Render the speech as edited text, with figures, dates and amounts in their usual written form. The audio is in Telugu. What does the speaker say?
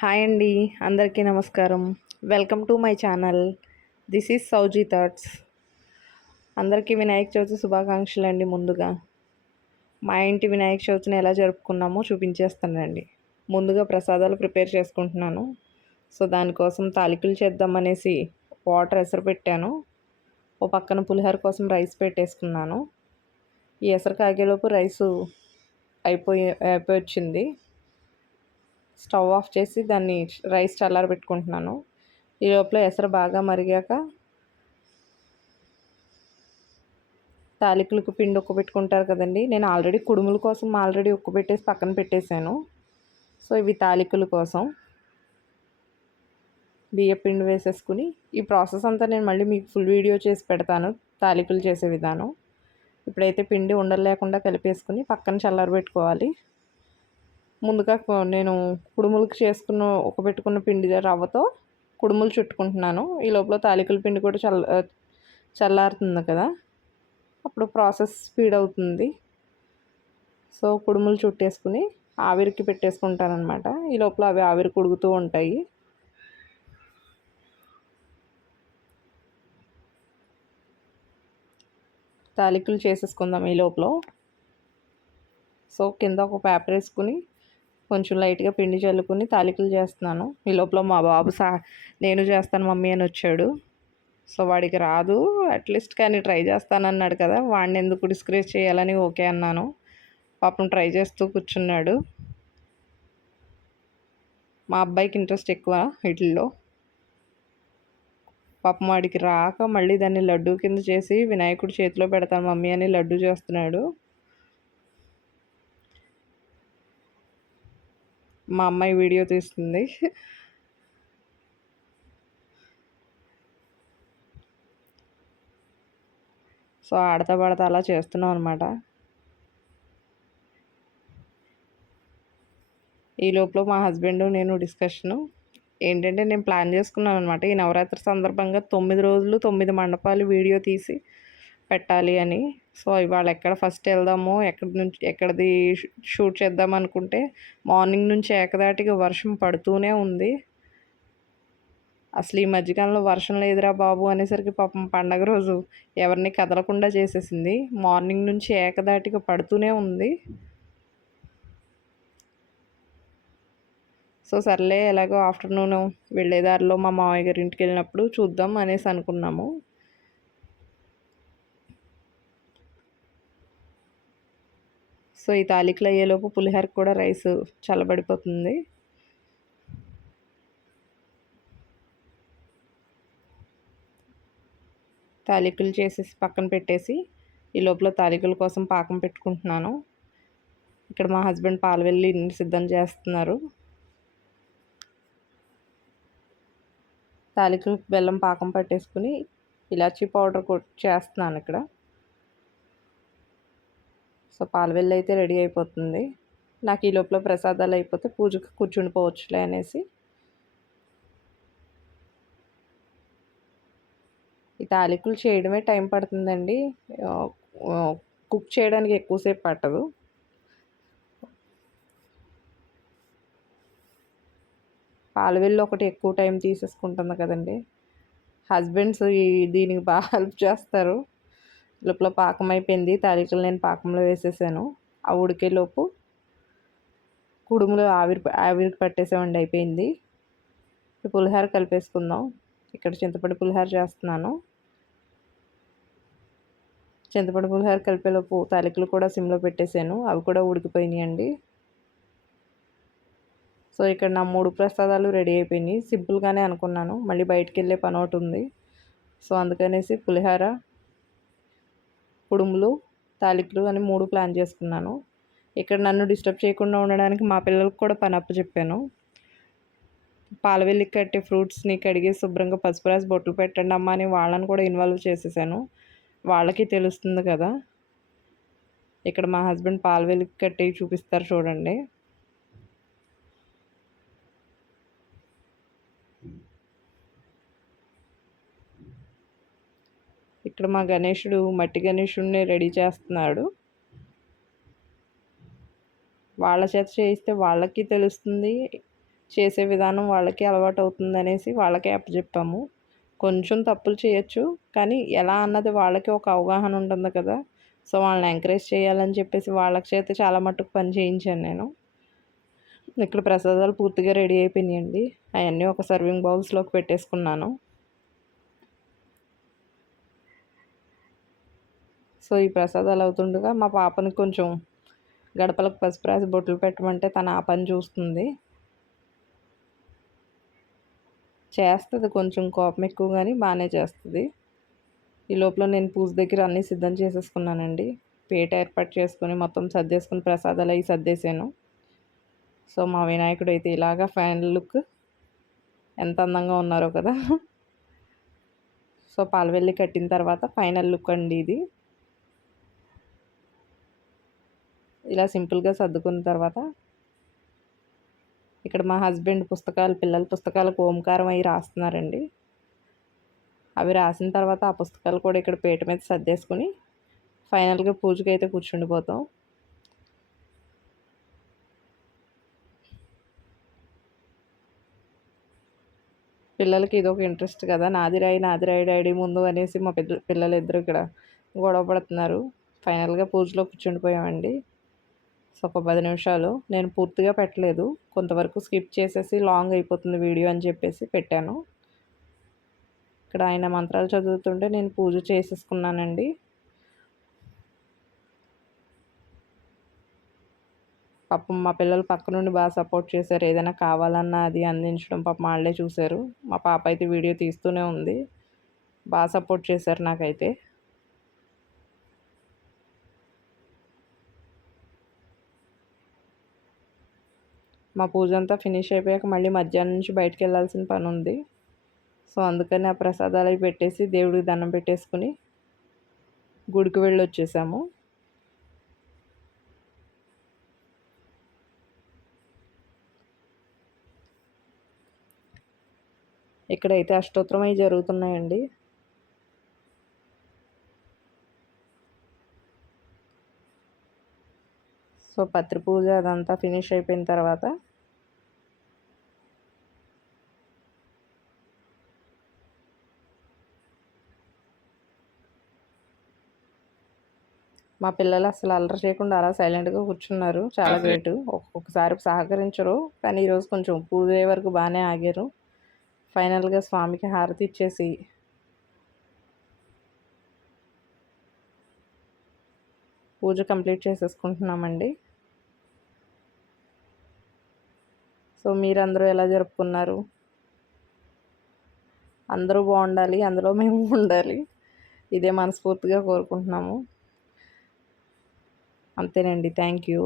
హాయ్ అండి, అందరికీ నమస్కారం. Welcome to my channel. This is Souji thoughts. అందరికీ వినాయక చవితి శుభాకాంక్షలు అండి. ముందుగా మా ఇంటి వినాయక చవితిని ఎలా జరుపుకున్నామో చూపించేస్తానండి. ముందుగా ప్రసాదాలు ప్రిపేర్ చేసుకుంటున్నాను. సో దానికోసం తాలికలు చేద్దామనేసి వాటర్ ఎసరు పెట్టాను. ఓ పక్కన పులిహోర కోసం రైస్ పెట్టేసుకున్నాను. ఈ ఎసరు కాగేలోపు రైసు అయిపోయి వచ్చింది. స్టవ్ ఆఫ్ చేసి దాన్ని రైస్ చల్లారబెట్టుకుంటున్నాను. ఈ లోపల ఎసరు బాగా మరిగాక తాలికలకు పిండి ఉక్కబెట్టుకుంటారు కదండి. నేను ఆల్రెడీ కుడుముల కోసం ఉక్కబెట్టేసి పక్కన పెట్టేశాను. సో ఇవి తాలికల కోసం బియ్య పిండి వేసేసుకుని ఈ ప్రాసెస్ అంతా నేను మళ్ళీ మీకు ఫుల్ వీడియో చేసి పెడతాను, తాలికలు చేసే విధానం. ఇప్పుడైతే పిండి ఉండలు లేకుండా కలిపేసుకుని పక్కన చల్లారబెట్టుకోవాలి. ముందుగా నేను కుడుములకు ఉక్కబెట్టుకున్న పిండి రవ్వతో కుడుములు చుట్టుకుంటున్నాను. ఈ లోపల తాలికల పిండి కూడా చల్లారుతుంది కదా, అప్పుడు ప్రాసెస్ స్పీడ్ అవుతుంది. సో కుడుములు చుట్టేసుకుని ఆవిరికి పెట్టేసుకుంటాను అనమాట. ఈ లోపల అవి ఆవిరికి ఉడుకుతూ ఉంటాయి. తాలికలు చేసేసుకుందాం ఈ లోపల. సో కింద ఒక పేపర్ వేసుకుని కొంచెం లైట్గా పిండి చల్లుకుని తాలికలు చేస్తున్నాను. ఈ లోపల మా బాబు నేను చేస్తాను మమ్మీ అని వచ్చాడు. సో వాడికి రాదు, అట్లీస్ట్ కానీ ట్రై చేస్తానన్నాడు కదా, వాడిని ఎందుకు డిస్కరేజ్ చేయాలని ఓకే అన్నాను. పాపం ట్రై చేస్తూ కూర్చున్నాడు. మా అబ్బాయికి ఇంట్రెస్ట్ ఎక్కువ వీటిల్లో. పాపం వాడికి రాక మళ్ళీ దాన్ని లడ్డూ కింద చేసి వినాయకుడి చేతిలో పెడతాను మమ్మీ అని లడ్డు చేస్తున్నాడు. మా అమ్మాయి వీడియో తీస్తుంది. సో ఆడతా పడతా అలా చేస్తున్నాం అనమాట. ఈ లోపల మా హస్బెండ్ నేను డిస్కషను ఏంటంటే, నేను ప్లాన్ చేసుకున్నాను అనమాట ఈ నవరాత్రి సందర్భంగా 9 రోజులు 9 మండపాలు వీడియో తీసి పెట్టాలి అని. సో ఇవాళ ఎక్కడ ఫస్ట్ వెళ్దామో, ఎక్కడిది షూట్ చేద్దాం అనుకుంటే మార్నింగ్ నుంచి ఏకదాటిగా వర్షం పడుతూనే ఉంది. అసలు ఈ మధ్యకాలంలో వర్షం లేదురా బాబు అనేసరికి పాపం పండగ రోజు ఎవరిని కదలకుండా చేసేసింది. మార్నింగ్ నుంచి ఏకదాటిగా పడుతూనే ఉంది. సో సర్లే ఎలాగో ఆఫ్టర్నూన్ వెళ్ళేదారిలో మా మామయ్య గారి ఇంటికి వెళ్ళినప్పుడు చూద్దాం అనేసి అనుకున్నాము. సో ఈ తాలికలు అయ్యేలోపు పులిహోర కూడా రైస్ చల్లబడిపోతుంది. తాలికలు చేసేసి పక్కన పెట్టేసి ఈ లోపల తాలికల కోసం పాకం పెట్టుకుంటున్నాను. ఇక్కడ మా హస్బెండ్ పాలవెల్లి సిద్ధం చేస్తున్నారు. తాలికలకు బెల్లం పాకం పట్టేసుకుని ఇలాచీ పౌడర్ చేస్తున్నాను ఇక్కడ. సో పాలవెల్లి అయితే రెడీ అయిపోతుంది. నాకు ఈ లోపల ప్రసాదాలు అయిపోతే పూజకు కూర్చుండిపోవచ్చులే అనేసి ఈ తాలికలు చేయడమే టైం పడుతుందండి. కుక్ చేయడానికి ఎక్కువసేపు పట్టదు. పాలవెల్లి ఒకటి ఎక్కువ టైం తీసేసుకుంటుంది కదండి. హస్బెండ్స్ దీనికి బాగా హెల్ప్ చేస్తారు. లోపల పాకం అయిపోయింది. తాలికలు నేను పాకంలో వేసేసాను. ఆ ఉడికేలోపు కుడుములు ఆవిరికి పట్టేసామండి, అయిపోయింది. పులిహోర కలిపేసుకుందాం. ఇక్కడ చింతపండు పులిహోర చేస్తున్నాను. చింతపండు పులిహోర కలిపేలోపు తాలికలు కూడా సిమ్లో పెట్టేశాను, అవి కూడా ఉడికిపోయినాయండి. సో ఇక్కడ నా 3 ప్రసాదాలు రెడీ అయిపోయినాయి. సింపుల్గానే అనుకున్నాను, మళ్ళీ బయటికి వెళ్ళే పని ఒకటి ఉంది. సో అందుకనేసి పులిహోర, కుడుములు, తాలికలు అని 3 ప్లాన్ చేసుకున్నాను. ఇక్కడ నన్ను డిస్టర్బ్ చేయకుండా ఉండడానికి మా పిల్లలకు కూడా పని అప్పచెప్పాను. పాలవెల్లికి కట్టే ఫ్రూట్స్ని కడిగి శుభ్రంగా పసుపు రాసి బొట్లు పెట్టండి అమ్మ అని వాళ్ళని కూడా ఇన్వాల్వ్ చేసేసాను. వాళ్ళకి తెలుస్తుంది కదా. ఇక్కడ మా హస్బెండ్ పాలవెల్లికి కట్టి చూపిస్తారు చూడండి. ఇక్కడ మా గణేశుడు మట్టి గణేశుడిని రెడీ చేస్తున్నాడు. వాళ్ళ చేత చేయిస్తే వాళ్ళకి తెలుస్తుంది, చేసే విధానం వాళ్ళకి అలవాటు అవుతుందనేసి వాళ్ళకే అప్పచెప్పాము. కొంచెం తప్పులు చేయొచ్చు, కానీ ఎలా అన్నది వాళ్ళకి ఒక అవగాహన ఉంటుంది కదా! సో, వాళ్ళని ఎంకరేజ్ చేయాలని చెప్పేసి వాళ్ళకి చేత చాలా మట్టుకు పని చేయించాను నేను. ఇక్కడ ప్రసాదాలు పూర్తిగా రెడీ అయిపోయినాయండి. అయన్నీ ఒక సర్వింగ్ బౌల్స్‌లోకి పెట్టేసుకున్నాను. సో, ఈ ప్రసాదాలు అవుతుండగా మా పాపని కొంచెం గడపలకు పసుపు రాసి బొట్లు పెట్టమంటే తను ఆ పని చూస్తుంది. చేస్తది, కొంచెం కోపం ఎక్కువ గానీ బానే చేస్తది. ఈ లోపల నేను పూజ దగ్గర అన్నీ సిద్ధం చేసేసుకున్నానండి. పీట ఏర్పాటు చేసుకొని మొత్తం సర్దేసుకొని ప్రసాదాలు అవి సర్దేశాను. సో, మా వినాయకుడైతే ఇలాగా ఫైనల్ లుక్ ఎంత అందంగా ఉన్నారో కదా! సో, పాలవెల్లి కట్టిన తర్వాత ఫైనల్ లుక్ అండి ఇది. ఇలా సింపుల్‌గా సర్దుకున్న తర్వాత ఇక్కడ మా హస్బెండ్ పుస్తకాలు, పిల్లల పుస్తకాలకు ఓంకారం అయి రాస్తున్నారండి. అవి రాసిన తర్వాత ఆ పుస్తకాలు కూడా ఇక్కడ పీట మీద సర్దేసుకొని ఫైనల్‌గా పూజకైతే కూర్చుండిపోతాం. పిల్లలకి ఇదొక ఇంట్రెస్ట్ కదా! నాది రాయి డాడీ ముందు అనేసి మా పిల్లలిద్దరూ ఇక్కడ గొడవ పడుతున్నారు. ఫైనల్‌గా పూజలో కూర్చుండిపోయామండి. సో, ఒక 10 నిమిషాలు నేను పూర్తిగా పెట్టలేదు. కొంతవరకు స్కిప్ చేసేసి లాంగ్ అయిపోతుంది వీడియో అని చెప్పేసి పెట్టాను. ఇక్కడ ఆయన మంత్రాలు చదువుతుంటే నేను పూజ చేసేసుకున్నానండి. పాపం మా పిల్లలు పక్క నుండి సపోర్ట్ చేశారు. ఏదైనా కావాలన్నా అది అందించడం పాపం వాళ్ళే చూశారు. మా పాప అయితే వీడియో తీస్తూనే ఉంది. సపోర్ట్ చేశారు నాకైతే. మా పూజ అంతా ఫినిష్ అయిపోయాక మళ్ళీ మధ్యాహ్నం నుంచి బయటికెళ్ళాల్సిన పనుంది. సో, అందుకని ఆ ప్రసాదాలు అవి పెట్టేసి దేవుడికి దండం పెట్టేసుకొని గుడికి వెళ్ళొచ్చేసాము. ఇక్కడైతే అష్టోత్తరం అయి జరుగుతున్నాయండి. సో, పత్రి పూజ అదంతా ఫినిష్ అయిపోయిన తర్వాత మా పిల్లలు అసలు అల్లరి చేయకుండా అలా సైలెంట్‌గా కూర్చున్నారు. చాలా గ్రేటు. ఒక్కొక్కసారి సహకరించరు. కానీ ఈరోజు కొంచెం పూజ అయ్యే వరకు బానే ఆగారు. ఫైనల్‌గా స్వామికి హారతి ఇచ్చేసి పూజ కంప్లీట్ చేసేసుకుంటున్నామండి. సో, మీరందరూ ఎలా జరుపుకున్నారు? అందరూ బావుండాలి. అందులో మేము ఉండాలి. ఇదే మనస్ఫూర్తిగా కోరుకుంటున్నాము. అంతేనండి. Thank you.